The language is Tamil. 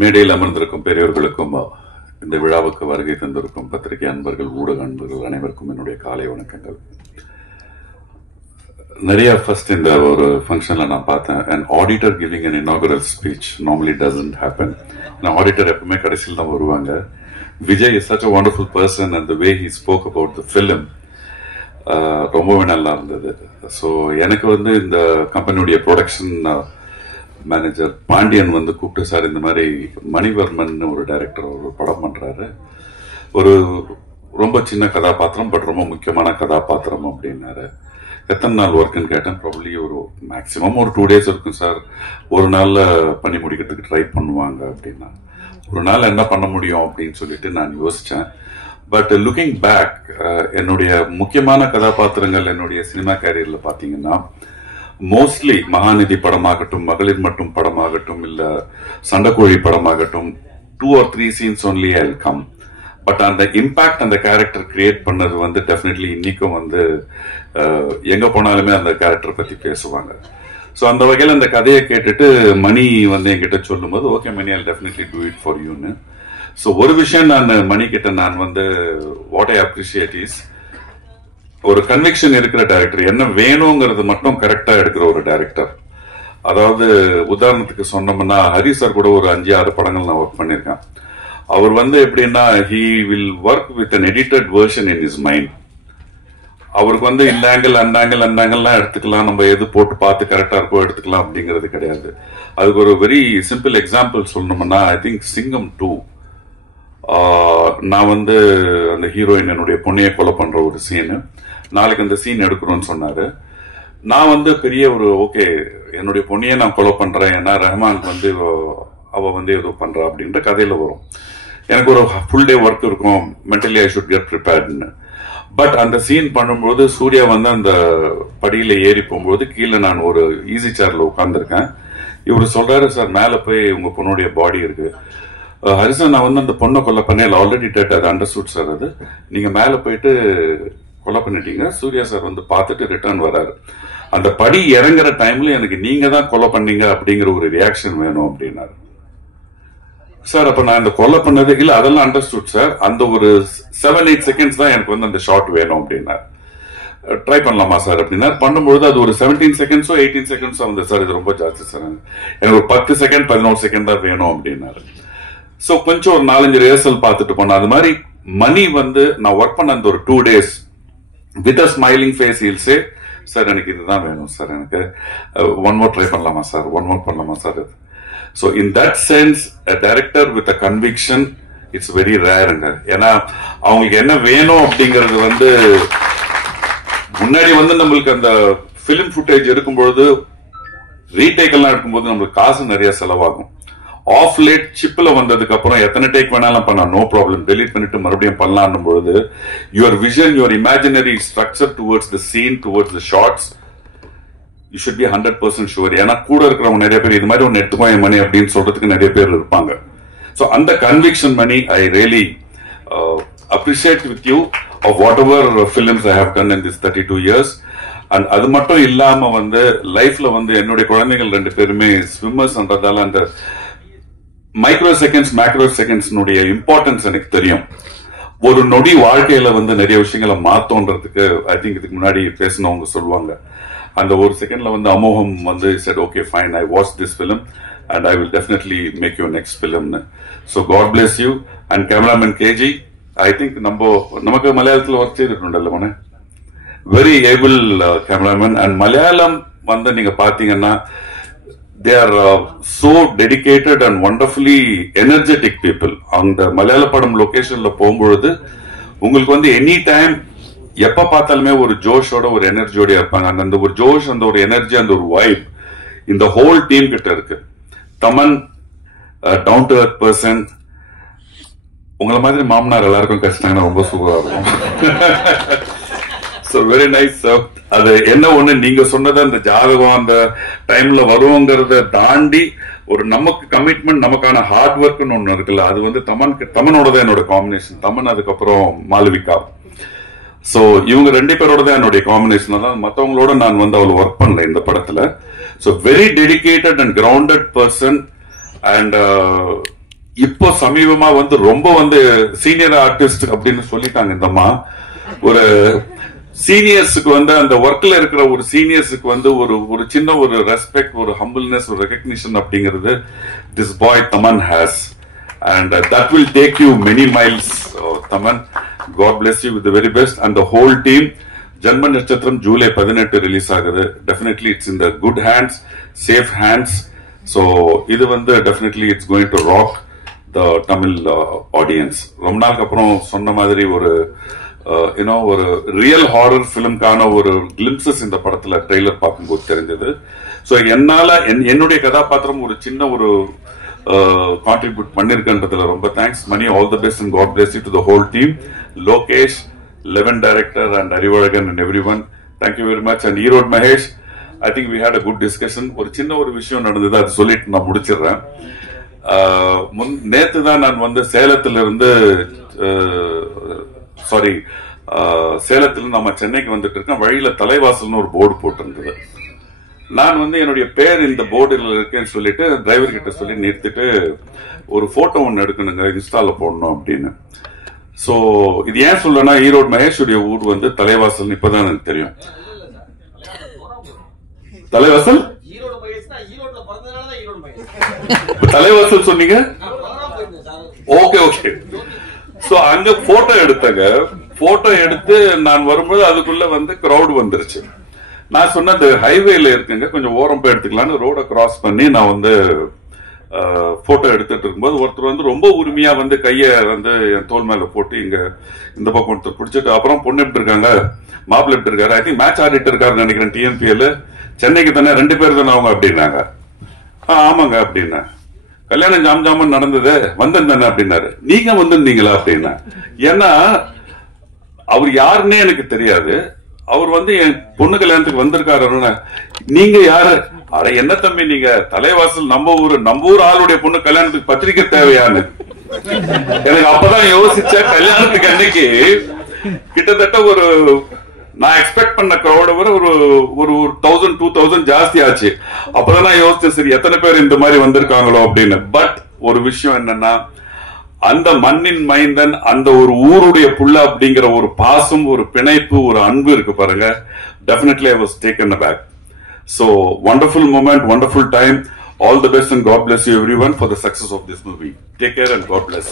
மேடையில் அமர்ந்திருக்கும் பெரியவர்களுக்கும் இந்த விழாவுக்கு வருகை தந்திருக்கும் பத்திரிகை அன்பர்கள், ஊடக அன்பர்கள் அனைவருக்கும் என்னுடைய காலை வணக்கங்கள். நிறைய ஃபர்ஸ்ட் இந்த ஒரு ஃபங்க்ஷன்ல நான் பார்த்தேன், an auditor giving an inaugural speech normally doesn't happen. Auditor எப்பவுமே கடைசியில் தான் வருவாங்க. Vijay is such a wonderful person and the way he spoke about the film ரொம்பவே நல்லா இருந்தது. ஸோ எனக்கு வந்து இந்த கம்பெனியுடைய ப்ரொடக்ஷன் மேனேஜர் பாண்டியன் வந்து கூப்பிட்டு, சார் இந்த மாதிரி மணிவர்மன் ஒரு டைரக்டர் ஒரு படம் பண்றாரு, ஒரு ரொம்ப சின்ன கதாபாத்திரம் பட் ரொம்ப முக்கியமான கதாபாத்திரம் அப்படின்னாரு. எத்தனை நாள் ஒர்க்குன்னு கேட்டேன். ப்ராபப்ளி ஒரு மேக்சிமம் ஒரு 2 days இருக்கும் சார், ஒரு நாள்ல பண்ணி முடிக்கிறதுக்கு ட்ரை பண்ணுவாங்க அப்படின்னா. ஒரு நாள் என்ன பண்ண முடியும் அப்படின்னு சொல்லிட்டு நான் யோசிச்சேன். பட் லுக்கிங் பேக், என்னுடைய முக்கியமான கதாபாத்திரங்கள் என்னுடைய சினிமா கேரியர்ல பாத்தீங்கன்னா மோஸ்ட்லி மகாநிதி படமாகட்டும், மகளிர் மட்டும் படமாகட்டும், இல்ல சண்டைக்கோழி படமாகட்டும், 2 or 3 scenes only I'll come. But அந்த இம்பாக்ட் அந்த கேரக்டர் கிரியேட் பண்ணது வந்து டெஃபினெட்லி இன்னைக்கும் வந்து எங்க போனாலுமே அந்த கேரக்டர் பத்தி பேசுவாங்க. ஸோ அந்த வகையில் அந்த கதையை கேட்டுட்டு மணி வந்து என்கிட்ட சொல்லும் போது, okay Mani, I'll definitely do it for youன்னு. ஸோ ஒரு விஷயம் நான் மணி கிட்ட நான் வந்து வாட் ஐ அப்ரிஷியேட் இஸ், ஒரு கன்விக்ஷன் இருக்கிற டைரக்டர், என்ன வேணுங்கிறது மட்டும் கரெக்டா எடுக்கிற ஒரு டைரக்டர். அதாவது உதாரணத்துக்கு சொன்னோம்னா, ஹரி சார் கூட ஒரு 5-6 படங்கள் நான் ஒர்க் பண்ணிருக்கேன். அவர் வந்து எப்படின்னா, he will work with an edited version in his mind. அவருக்கு வந்து இந்த ஆங்கிள் அந்த ஆங்கிள் அந்த ஆங்கிள்லாம் எடுத்துக்கலாம், நம்ம எது போட்டு பார்த்து கரெக்டா இருக்கோ எடுத்துக்கலாம் அப்படிங்கிறது கிடையாது. அதுக்கு ஒரு வெரி சிம்பிள் எக்ஸாம்பிள் சொல்லணும்னா, ஐ திங்க் சிங்கம் 2, நான் வந்து அந்த ஹீரோயின் என்னுடைய பொண்ணையை கொலை பண்ற ஒரு சீனு, நாளைக்கு அந்த சீன் எடுக்கிறோம்னு சொன்னாரு. நான் வந்து பெரிய ஒரு ஓகே, என்னுடைய பொண்ணையே நான் கொலை பண்றேன், ஏன்னா ரஹ்மான் வந்து அவ வந்து ஏதோ பண்றா அப்படின்ற கதையில வரும். எனக்கு ஒரு ஃபுல் டே ஒர்க் இருக்கும், மென்டலி ஐ ஷுட் கெட் ப்ரிப்பேர்ட்னு. பட் அந்த சீன் பண்ணும்போது சூர்யா வந்து அந்த படியில ஏறி போகும்போது கீழே நான் ஒரு ஈஸி சேர்ல உட்காந்துருக்கேன். இவரு சொல்றாரு, சார் மேல போய் உங்க பொண்ணுடைய பாடி இருக்கு, ஹரிசன் நான் வந்து அந்த பொண்ணை கொலை பண்ணேன், ஆல்ரெடி டெட், அது அண்டர்ஸ்டுட் சார், அது நீங்க மேல போயிட்டு கொலை பண்ணிட்டீங்க. சூர்யா சார் வந்து பார்த்துட்டு ரிட்டர்ன் வராரு. அந்த படி இறங்குற டைம்ல எனக்கு நீங்க தான் கொலை பண்ணீங்க அப்படிங்கிற ஒரு ரியாக்ஷன் வேணும் அப்படின்னாரு. சார் அப்ப நான் இந்த கொலை பண்ணது இல்ல, அதெல்லாம் அண்டர்ஸ்டுட் சார், அந்த ஒரு 7-8 seconds தான் எனக்கு வந்து அந்த ஷாட் வேணும் அப்படின்னாரு. ட்ரை பண்ணலாமா சார் அப்படின்னா, பண்ணும்பொழுது அது ஒரு 17 seconds 18 seconds வந்து, சார் இது ரொம்ப ஜாஸ்தி சார், எனக்கு ஒரு 10 second 11 second தான் வேணும் அப்படின்னாரு. சோ கொஞ்சம் ஒரு 4-5 ரிஹர்சல் பார்த்துட்டு போனேன். அது மாதிரி மணி வந்து நான் ஒர்க் பண்ண அந்த ஒரு 2 days with a smiling face he'll say, sir எனக்கு இதுதான் வேணும் சார், எனக்கு ஒன் மோர் ட்ரை பண்ணலாமா சார், ஒன் மோர் பண்ணலாமா sir. So in that sense a director with a conviction it's very ரேருங்க. ஏன்னா அவங்களுக்கு என்ன வேணும் அப்படிங்கிறது வந்து முன்னாடி வந்து நம்மளுக்கு அந்த பிலிம் ஃபுட்டேஜ் எடுக்கும்பொழுது ரீடேக் எல்லாம் எடுக்கும்போது நம்மளுக்கு காசு நிறைய செலவாகும். ஆஃப் லேட் சிப்ல வந்ததுக்கு அப்புறம் எத்தனை டேக் வேணாலும் பண்ண, நோ ப்ராப்ளம், டெலீட் பண்ணிட்டு மறுபடியும் பண்ணலாம் பொழுது your vision, your imaginary structure towards the scene, towards the shots, you should be 100% sure. ஏன்னா கூட இருக்கிறவங்க நிறைய பேர் இது மாதிரி ஒன்னு எடுத்துக்கோ என் மணி அப்படின்னு சொல்றதுக்கு நிறைய பேர் இருப்பாங்க. ஸோ அந்த conviction Mani I really appreciate with you of whatever films I have done in this 32 years. And அது மட்டும் இல்லாம வந்து லைஃப்ல வந்து என்னுடைய குழந்தைகள் 2 பேருமே ஸ்விம்மர்ஸ்ன்றதால அந்த மைக்ரோ செகண்ட்ஸ் மேக்ரோ செகண்ட்ஸ்னுடைய இம்பார்ட்டன்ஸ் எனக்கு தெரியும். ஒரு நொடி வாழ்க்கையில வந்து நிறைய விஷயங்களை மாத்தோன்றதுக்கு ஐ திங்க் இதுக்கு முன்னாடி பேசினவங்க சொல்லுவாங்க, அந்த ஒரு செகண்ட்ல வந்து அமோகம் வந்து said okay fine, I watched this film and I will definitely make your next film. So God bless you. And cameraman KG, I think நமக்கு மலையாளத்தில் ஒர்க் செய்திருக்கணும்ல மோனே, very able cameraman. And Malayalam வந்து நீங்க பாத்தீங்கன்னா they are so dedicated and wonderfully energetic people. அந்த மலையாள படம் லொகேஷன்ல போகும்பொழுது உங்களுக்கு வந்து எனி டைம் எப்ப பார்த்தாலுமே ஒரு ஜோஷோட ஒரு எனர்ஜியோட இருப்பாங்க. அந்த ஒரு ஜோஷ், அந்த ஒரு எனர்ஜி, அந்த ஒரு வைப் இந்த ஹோல் டீம் கிட்ட இருக்கு. Thaman down to earth person. உங்களை மாதிரி மாமனார் எல்லாருக்கும் கிடைச்சிட்டாங்கன்னா ரொம்ப சூப்பரா இருக்கும். So very nice sir. அது என்ன ஒண்ணு நீங்க சொன்னது, அந்த ஜாதகம் அந்த டைம்ல வருவோங்கிறத தாண்டி ஒரு நமக்கு கமிட்மெண்ட், நமக்கான ஹார்ட் ஒர்க்னு ஒண்ணு இருக்குல்ல, அது வந்து தமனோட தான் என்னோட காம்பினேஷன். தமன் அதுக்கப்புறம் மாளவிகா. சோ இவங்க 2 பேரோட தான் என்னுடைய காம்பினேஷன் தான். மற்றவங்களோட நான் வந்து அவள் ஒர்க் பண்ணல இந்த படத்துல. So very dedicated and grounded person and இப்போ சமீபமா வந்து ரொம்ப வந்து சீனியர் ஆர்டிஸ்ட் அப்படின்னு சொல்லிட்டாங்க. இந்தம்மா ஒரு சீனியர்ஸுக்கு வந்து அந்த ஒர்க்ல இருக்கிற ஒரு சீனியர்ஸுக்கு வந்து ஒரு சின்ன ஒரு ரெஸ்பெக்ட், ஒரு ஹம்பிள்னஸ், ஒரு ரெகக்னிஷன் அப்படிங்கிறது this boy Thaman has. And that will take you many miles, Taman. God bless you with the very best and the whole team. Janma Natchatram July 18 release ஆகுது. Definitely it's in the good hands, safe hands. So இது வந்து definitely it's going to rock the Tamil audience. ரொம்ப நாளுக்கு அப்புறம் சொன்ன மாதிரி ஒரு ஒரு ரியல் ஹாரர் பிலிம்கான ஒரு கிளிம்சஸ் இந்த படத்துல ட்ரெய்லர் பார்க்கும்போது தெரிஞ்சது. ஸோ என்னால என்னுடைய கதாபாத்திரம் ஒரு சின்ன ஒரு கான்ட்ரிபியூட் பண்ணிருக்கன்றதுல ரொம்ப thanks Mani. All the best and God bless you to the whole team. Lokesh, eleven director and Arivazhagan and everyone, thank you very much. And Erode Mahesh, I think we had a good discussion. ஒரு சின்ன ஒரு விஷயம் நடந்தது, அது சொல்லிட்டு நான் முடிச்சிடுறேன். நேத்து தான் நான் வந்து சேலத்திலிருந்து நம்ம சென்னைக்கு வந்துட்டு இருக்கேன். வழியில தலைவாசல்னு ஒரு போர்டு போட்டிருந்தது. நான் வந்து என்னுடைய பேர் இந்த போர்டில் இருக்குன்னு சொல்லிட்டு டிரைவர் கிட்ட சொல்லி நிறுத்திட்டு ஒரு போட்டோ ஒன்னு எடுக்கணுங்க, இன்ஸ்டால போடணும் அப்படின்னு. சோ இது ஏன் சொல்லனா, ஈரோடு மகேஷுடைய ஊர் வந்து தலைவாசல். இப்பதான் எனக்கு தெரியும் தலைவாசல். தலைவாசல் சொன்னீங்க, ஓகே ஓகே. சோ அங்க போட்டோ எடுத்தங்க. போட்டோ எடுத்து நான் வரும்போது அதுக்குள்ள வந்து கிரௌட் வந்துருச்சு. நான் சொன்னது ஹைவேல இருக்குங்க, கொஞ்சம் ஓரம் போய் எடுத்துக்கலான்னு ரோட கிராஸ் பண்ணி நான் வந்து போட்டோ எடுத்துட்டு இருக்கும்போது ஒருத்தர் வந்து ரொம்ப உரிமையா வந்து கைய வந்து என் தோல் மேல போட்டு இங்க இந்த பக்கம் ஒருத்தர் பிடிச்சிட்டு, அப்புறம் பொண்ணு எப்படி இருக்காங்க, மாப்பிள்ள எப்படி இருக்காரு, ஐ திங்க் மேட்ச் ஆடிட்டு இருக்காருன்னு நினைக்கிறேன், டிஎன்பிஎல் சென்னைக்கு தானே, 2 பேர் தானே அவங்க அப்படின்னாங்க. ஆமாங்க அப்படின்னா. கல்யாணம் ஜாம் ஜாமன் நடந்தது, வந்தேன் தானே அப்படின்னாரு. நீங்க வந்திருந்தீங்களா அப்படின்னா. ஏன்னா அவர் யாருன்னே எனக்கு தெரியாது. அவர் வந்து என் பொண்ணு கல்யாணத்துக்கு வந்திருக்காரு. நீங்க யாரு? அட என்ன தம்பி, நீங்க தலைவாசல் நம்ம ஊர் ஆளுடைய பொண்ணு கல்யாணத்துக்கு பத்திரிக்கை தேவையான்னு எனக்கு அப்பதான் யோசிச்ச. கல்யாணத்துக்கு அன்னைக்கு கிட்டத்தட்ட ஒரு நான் எக்ஸ்பெக்ட் பண்ண கிரௌட விட ஒரு 1000-2000 ஜாஸ்தி ஆச்சு. அப்பதான் நான் யோசிச்சேன், சரி எத்தனை பேர் இந்த மாதிரி வந்திருக்காங்களோ அப்படின்னு. பட் ஒரு விஷயம் என்னன்னா, அந்த மண்ணின் மைந்தன், அந்த ஒரு ஊருடைய புள்ள அப்படிங்கிற ஒரு பாசம், ஒரு பிணைப்பு, ஒரு அன்பு இருக்கு பாருங்க. Definitely I was taken aback. So wonderful moment, wonderful time. All the best and God bless you everyone for the success of this movie. Take care and God bless.